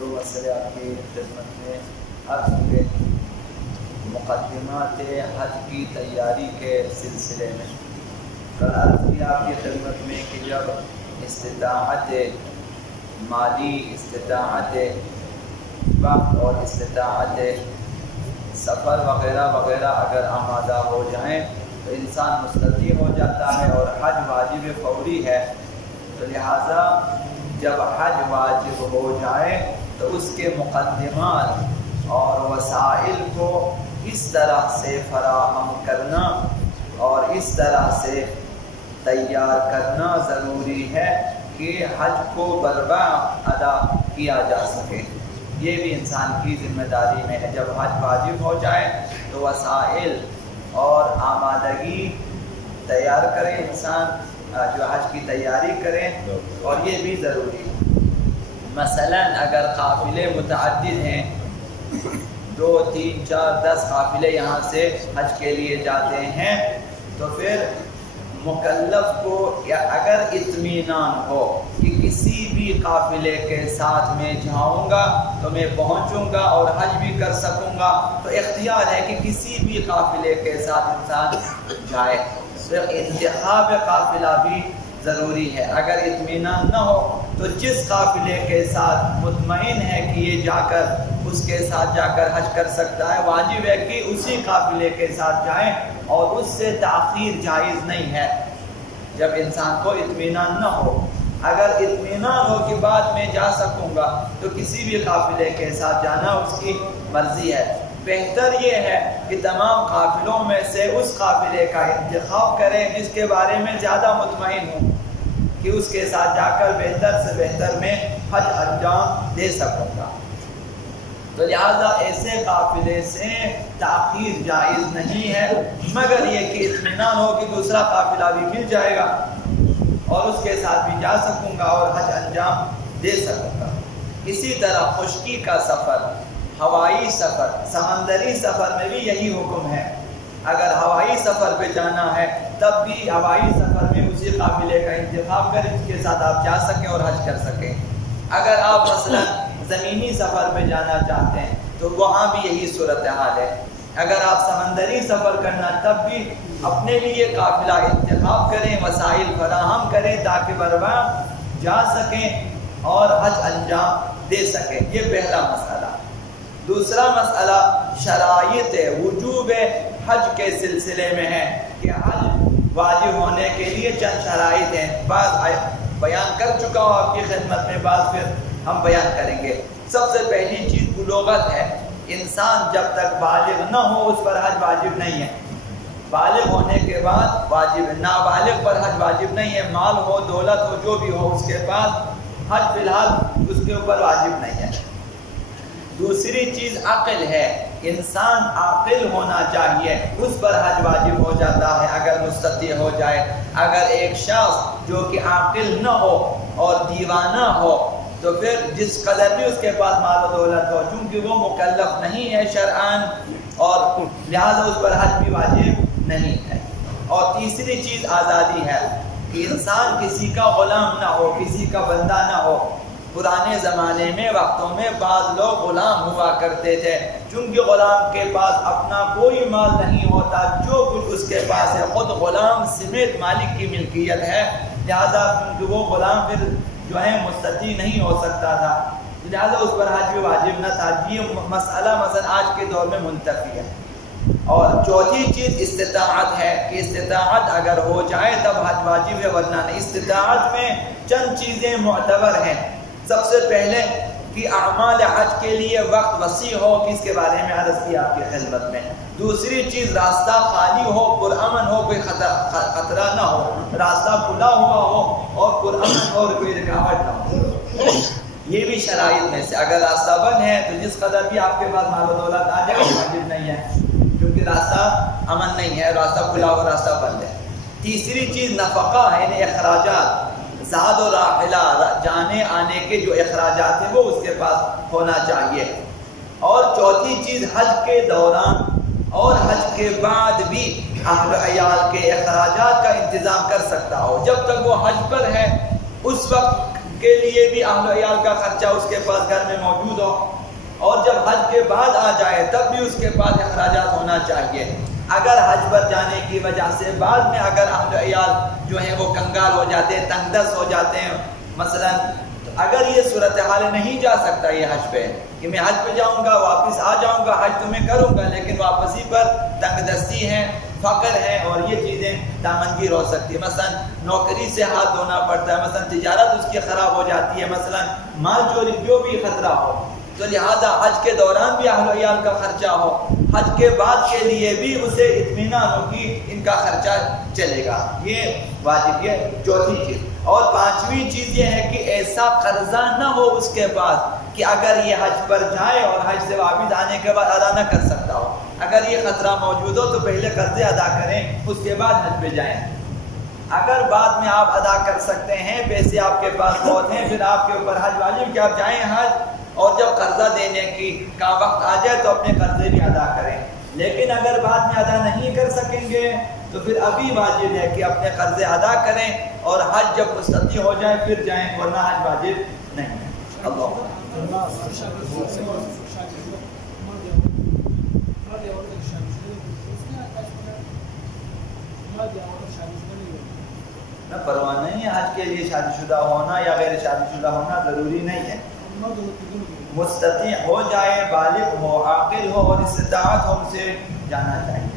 دو مسئلے آپ کی خدمت میں عرض ہوئے مقدمات حج کی تیاری کے سلسلے میں۔ کل عرض کیا آپ کی خدمت میں کہ جب استطاعت مالی، استطاعت وقت اور استطاعت سفر وغیرہ وغیرہ اگر آمادہ ہو جائیں تو انسان مستطیع ہو جاتا ہے اور حج واجب فوری ہے۔ تو لہٰذا جب حج واجب ہو جائے تو اس کے مقدمات اور وسائل کو اس طرح سے فراہم کرنا اور اس طرح سے تیار کرنا ضروری ہے کہ حج کو برباد ادا کیا جا سکے۔ یہ بھی انسان کی ذمہ داری میں ہے۔ جب حج واجب ہو جائے تو وسائل اور آمادگی تیار کرے انسان، جو حج کی تیاری کرے، اور یہ بھی ضروری ہے۔ مثلا اگر قافلے متعدد ہیں، 2 3 4 10 قافلے یہاں سے حج کے لیے جاتے ہیں، تو پھر مکلف کو یا اگر اطمینان ہو کہ کسی بھی قافلے کے ساتھ میں جاؤں گا تو میں پہنچوں گا اور حج بھی کر سکوں گا، تو اختیار ہے کہ کسی بھی قافلے کے ساتھ انسان جائے۔ تو انتخاب قافلہ بھی ضروری ہے۔ اگر اطمینان نہ ہو تو جس قافلے کے ساتھ مطمئن ہے کہ یہ جا کر اس کے ساتھ جا کر حج کر سکتا ہے، واجب ہے کہ اسی قافلے کے ساتھ جائیں اور اس سے تاخیر جائز نہیں ہے جب انسان کو اطمینان نہ ہو۔ اگر اطمینان ہو کہ بعد میں جا سکوں گا تو کسی بھی قافلے کے ساتھ جانا اس کی مرضی ہے۔ بہتر یہ ہے کہ تمام قافلوں میں سے اس قافلے کا انتخاب کریں جس کے بارے میں زیادہ مطمئن ہوں کہ اس کے ساتھ جا کر بہتر سے بہتر میں حج انجام دے سکوں گا۔ تو لہذا ایسے قافلے سے تاخیر جائز نہیں ہے، مگر یہ کہ اطمینان ہو کہ دوسرا قافلہ بھی مل جائے گا اور اس کے ساتھ بھی جا سکوں گا اور حج انجام دے سکوں گا۔ اسی طرح خشکی کا سفر، ہوائی سفر، سمندری سفر میں بھی یہی حکم ہے۔ اگر ہوائی سفر پہ جانا ہے تب بھی ہوائی سفر میں اسی قافلے کا انتخاب کریں جس کے ساتھ آپ جا سکیں اور حج کر سکیں۔ اگر آپ مثلا زمینی سفر پہ جانا چاہتے ہیں تو وہاں بھی یہی صورتحال ہے۔ اگر آپ سمندری سفر کرنا تب بھی اپنے لیے قافلہ انتخاب کریں، وسائل فراہم کریں تاکہ برباد جا سکیں اور حج انجام دے سکیں۔ یہ پہلا مسئلہ۔ دوسرا مسئلہ شرائط وجوب حج کے سلسلے میں ہے کہ حج واجب ہونے کے لیے چند شرائط ہیں۔ بعض بیان کر چکا ہوں آپ کی خدمت میں، بعض پھر ہم بیان کریں گے۔ سب سے پہلی چیز بلوغت ہے۔ انسان جب تک بالغ نہ ہو اس پر حج واجب نہیں ہے۔ بالغ ہونے کے بعد واجب ہے، نابالغ پر حج واجب نہیں ہے۔ مال ہو، دولت ہو، جو بھی ہو اس کے پاس حج فی الحال اس کے اوپر واجب نہیں ہے۔ دوسری چیز عقل ہے۔ انسان عاقل ہونا چاہیے، اس پر حج واجب ہو جاتا ہے اگر مستطیع ہو جائے۔ اگر ایک شخص جو کہ عاقل نہ ہو اور دیوانہ ہو تو پھر جس قدر بھی اس کے پاس مال و دولت ہو، چونکہ وہ مکلف نہیں ہے شرعاً اور لہذا اس پر حج بھی واجب نہیں ہے۔ اور تیسری چیز آزادی ہے کہ انسان کسی کا غلام نہ ہو، کسی کا بندہ نہ ہو۔ پرانے زمانے میں وقتوں میں بعض لوگ غلام ہوا کرتے تھے، چونکہ غلام کے پاس اپنا کوئی مال نہیں ہوتا، جو کچھ اس کے پاس ہے خود غلام سمیت مالک کی ملکیت ہے، لہذا کیونکہ وہ غلام پھر جو ہے مستطیع نہیں ہو سکتا تھا، لہذا اس پر حج بھی واجب نہ تھا۔ یہ مسئلہ مثلا آج کے دور میں منتفی ہے۔ اور چوتھی چیز استطاعت ہے کہ استطاعت اگر ہو جائے تب حج واجب ہے، ورنہ نہیں۔ استطاعت میں چند چیزیں معتبر ہیں۔ سب سے پہلے کہ اعمال حج کے لیے وقت وسیع ہو، کہ اس کے بارے میں عرض کی آپ کی خدمت میں۔ دوسری چیز راستہ خالی ہو، پرامن ہو، کوئی خطرہ نہ ہو، راستہ کھلا ہوا ہو اور پرامن ہو اور کوئی رکاوٹ نہ ہو۔ یہ بھی شرائط میں سے۔ اگر راستہ بند ہے تو جس قدر بھی آپ کے پاس مال و دولت آ جائے واجب نہیں ہے، کیونکہ راستہ امن نہیں ہے، راستہ کھلا ہوا، راستہ بند ہے۔ تیسری چیز نفقہ ہے، یعنی اخراجات، زاد و راحلہ، جانے آنے کے جو اخراجات ہیں وہ اس کے پاس ہونا چاہیے۔ اور چوتھی چیز حج کے دوران اور حج کے بعد بھی اہل عیال کے اخراجات کا انتظام کر سکتا ہو۔ جب تک وہ حج پر ہے اس وقت کے لیے بھی اہل و عیال کا خرچہ اس کے پاس گھر میں موجود ہو، اور جب حج کے بعد آ جائے تب بھی اس کے پاس اخراجات ہونا چاہیے۔ اگر حج پر جانے کی وجہ سے بعد میں اگر اہل و عیال جو ہیں وہ کنگال ہو جاتے ہیں، تنگ دست ہو جاتے ہیں، مثلا اگر یہ صورتحال نہیں جا سکتا یہ حج پہ کہ میں حج پہ جاؤں گا واپس آ جاؤں گا، حج تو میں کروں گا لیکن واپسی پر تنگ دستی ہے، فقر ہے، اور یہ چیزیں دامنگیر ہو سکتی ہے، مثلا نوکری سے ہاتھ دھونا پڑتا ہے، مثلا تجارت اس کی خراب ہو جاتی ہے، مثلا مال چوری جو بھی خطرہ ہو، تو لہذا حج کے دوران بھی اہل و عیال کا خرچہ ہو، حج کے بعد کے لیے بھی اسے اطمینان ہو کہ ان کا خرچہ چلے گا، یہ واجب ہے۔ چوتھی چیز اور پانچویں چیز یہ ہے کہ ایسا قرضہ نہ ہو اس کے پاس کہ اگر یہ حج پر جائے اور حج سے واپس آنے کے بعد ادا نہ کر سکتا ہو، اگر یہ خطرہ موجود ہو تو پہلے قرضے ادا کریں اس کے بعد حج پہ جائیں۔ اگر بعد میں آپ ادا کر سکتے ہیں، پیسے آپ کے پاس بہت ہیں، پھر آپ کے اوپر حج واجب کہ آپ جائیں حج، اور جب قرضہ دینے کا وقت آ جائے تو اپنے قرضے بھی ادا کریں، لیکن اگر بعد میں ادا نہیں کر سکیں گے تو پھر ابھی واجب ہے کہ اپنے قرضے ادا کریں اور حج جب مستطیع ہو جائے پھر جائیں، ورنہ حج واجب نہیں ہے۔ اللہ نہ پرواہ نہیں ہے، حج کے لیے شادی شدہ ہونا یا غیر شادی شدہ ہونا ضروری نہیں ہے، مستطیع ہو جائے، بالغ ہو، عاقل ہو اور استطاعت ہو، اسے جانا چاہیے۔